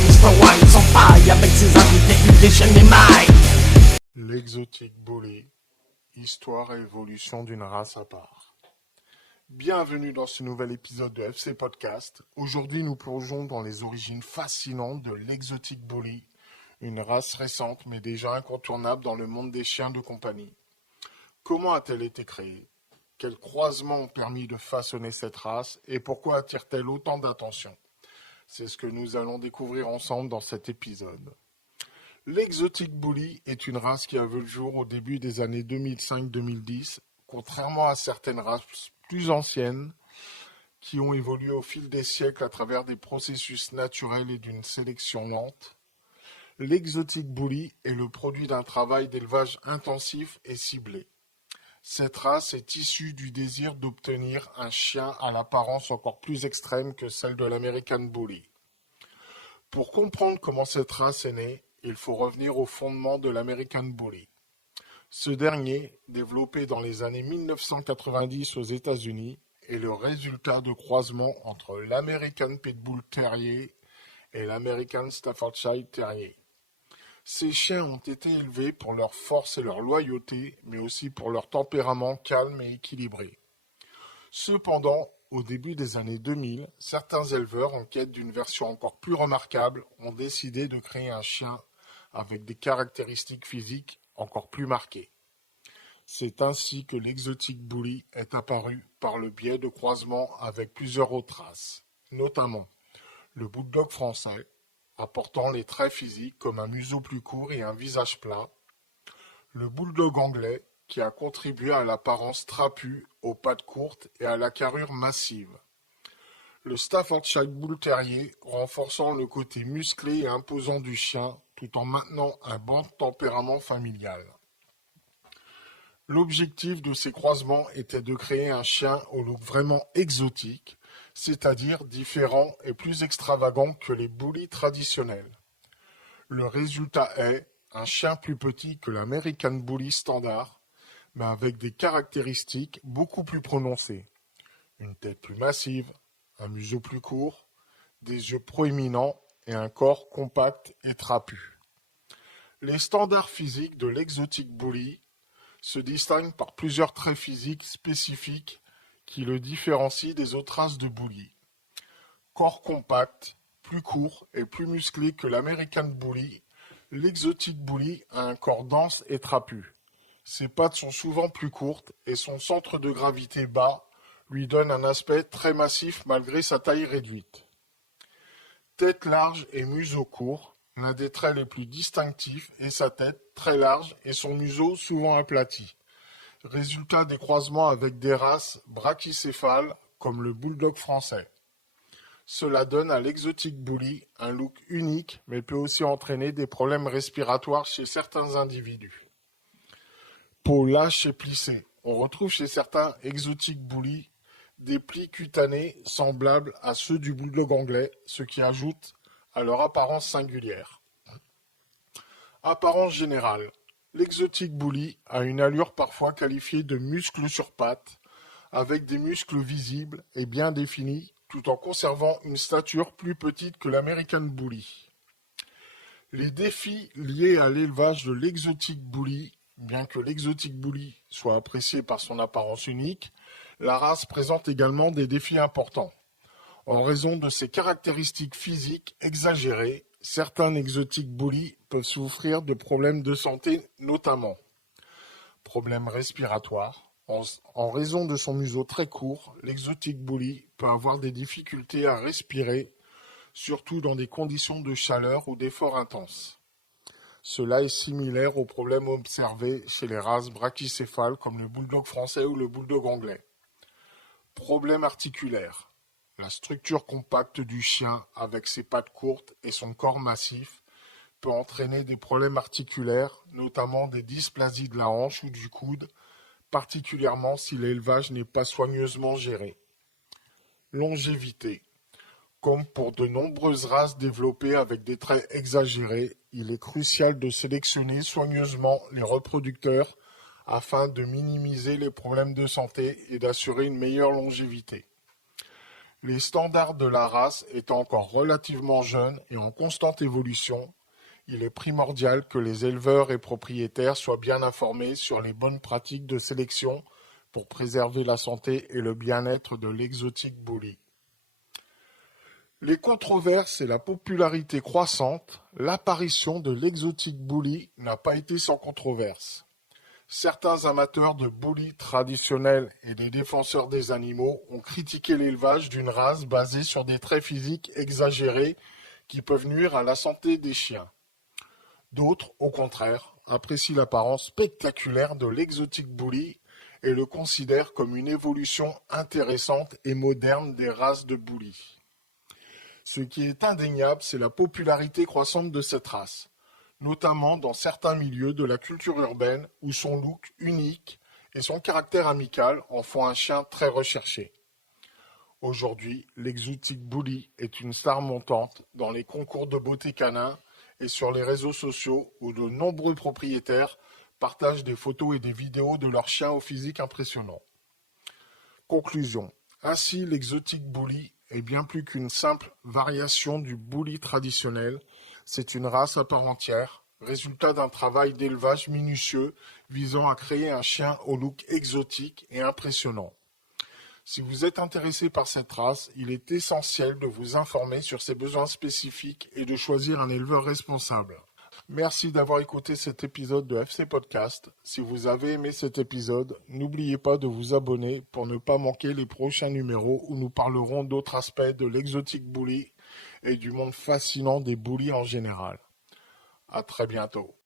Mr. Wine sans paille, avec ses invités, il déchaîne les mailles. L'exotique bully, histoire et évolution d'une race à part. Bienvenue dans ce nouvel épisode de FC Podcast. Aujourd'hui, nous plongeons dans les origines fascinantes de l'exotique bully, une race récente mais déjà incontournable dans le monde des chiens de compagnie. Comment a-t-elle été créée? Quels croisements ont permis de façonner cette race et pourquoi attire-t-elle autant d'attention? C'est ce que nous allons découvrir ensemble dans cet épisode. L'exotique bully est une race qui a vu le jour au début des années 2005-2010, contrairement à certaines races plus anciennes qui ont évolué au fil des siècles à travers des processus naturels et d'une sélection lente. L'exotique bully est le produit d'un travail d'élevage intensif et ciblé. Cette race est issue du désir d'obtenir un chien à l'apparence encore plus extrême que celle de l'American Bully. Pour comprendre comment cette race est née, il faut revenir au fondement de l'American Bully. Ce dernier, développé dans les années 1990 aux États-Unis, est le résultat de croisements entre l'American Pitbull Terrier et l'American Staffordshire Terrier. Ces chiens ont été élevés pour leur force et leur loyauté, mais aussi pour leur tempérament calme et équilibré. Cependant, au début des années 2000, certains éleveurs, en quête d'une version encore plus remarquable, ont décidé de créer un chien avec des caractéristiques physiques encore plus marquées. C'est ainsi que l'exotique bully est apparu par le biais de croisements avec plusieurs autres races, notamment le bulldog français, apportant les traits physiques comme un museau plus court et un visage plat, le bulldog anglais, qui a contribué à l'apparence trapue, aux pattes courtes et à la carrure massive, le Staffordshire Bull Terrier, renforçant le côté musclé et imposant du chien, tout en maintenant un bon tempérament familial. L'objectif de ces croisements était de créer un chien au look vraiment exotique, c'est-à-dire différent et plus extravagant que les bullies traditionnels. Le résultat est un chien plus petit que l'American Bully standard, mais avec des caractéristiques beaucoup plus prononcées. Une tête plus massive, un museau plus court, des yeux proéminents et un corps compact et trapu. Les standards physiques de l'exotique bully se distinguent par plusieurs traits physiques spécifiques qui le différencient des autres races de bully. Corps compact, plus court et plus musclé que l'American Bully, l'exotique bully a un corps dense et trapu. Ses pattes sont souvent plus courtes et son centre de gravité bas lui donne un aspect très massif malgré sa taille réduite. Tête large et museau court, l'un des traits les plus distinctifs est sa tête très large et son museau souvent aplati. Résultat des croisements avec des races brachycéphales comme le bulldog français. Cela donne à l'exotique bully un look unique mais peut aussi entraîner des problèmes respiratoires chez certains individus. Peau lâche et plissée. On retrouve chez certains exotiques bully des plis cutanés semblables à ceux du bulldog anglais, ce qui ajoute à leur apparence singulière. Apparence générale. L'exotique bully a une allure parfois qualifiée de muscle sur pattes, avec des muscles visibles et bien définis, tout en conservant une stature plus petite que l'American Bully. Les défis liés à l'élevage de l'exotique bully, bien que l'exotique bully soit apprécié par son apparence unique, la race présente également des défis importants. En raison de ses caractéristiques physiques exagérées, certains exotiques bully peuvent souffrir de problèmes de santé, notamment problèmes respiratoires. En raison de son museau très court, l'exotique bully peut avoir des difficultés à respirer, surtout dans des conditions de chaleur ou d'effort intense. Cela est similaire aux problèmes observés chez les races brachycéphales comme le bulldog français ou le bulldog anglais. Problèmes articulaires. La structure compacte du chien avec ses pattes courtes et son corps massif peut entraîner des problèmes articulaires, notamment des dysplasies de la hanche ou du coude, particulièrement si l'élevage n'est pas soigneusement géré. Longévité. Comme pour de nombreuses races développées avec des traits exagérés, il est crucial de sélectionner soigneusement les reproducteurs afin de minimiser les problèmes de santé et d'assurer une meilleure longévité. Les standards de la race étant encore relativement jeunes et en constante évolution, il est primordial que les éleveurs et propriétaires soient bien informés sur les bonnes pratiques de sélection pour préserver la santé et le bien-être de l'exotique bully. Les controverses et la popularité croissante, l'apparition de l'exotique bully n'a pas été sans controverse. Certains amateurs de bully traditionnels et des défenseurs des animaux ont critiqué l'élevage d'une race basée sur des traits physiques exagérés qui peuvent nuire à la santé des chiens. D'autres, au contraire, apprécient l'apparence spectaculaire de l'exotique bully et le considèrent comme une évolution intéressante et moderne des races de bully. Ce qui est indéniable, c'est la popularité croissante de cette race, notamment dans certains milieux de la culture urbaine où son look unique et son caractère amical en font un chien très recherché. Aujourd'hui, l'exotique bully est une star montante dans les concours de beauté canin et sur les réseaux sociaux où de nombreux propriétaires partagent des photos et des vidéos de leurs chiens au physique impressionnant. Conclusion. Ainsi, l'exotique bully est bien plus qu'une simple variation du bully traditionnel. C'est une race à part entière, résultat d'un travail d'élevage minutieux visant à créer un chien au look exotique et impressionnant. Si vous êtes intéressé par cette race, il est essentiel de vous informer sur ses besoins spécifiques et de choisir un éleveur responsable. Merci d'avoir écouté cet épisode de FC Podcast. Si vous avez aimé cet épisode, n'oubliez pas de vous abonner pour ne pas manquer les prochains numéros où nous parlerons d'autres aspects de l'exotique bully et du monde fascinant des bullies en général. À très bientôt.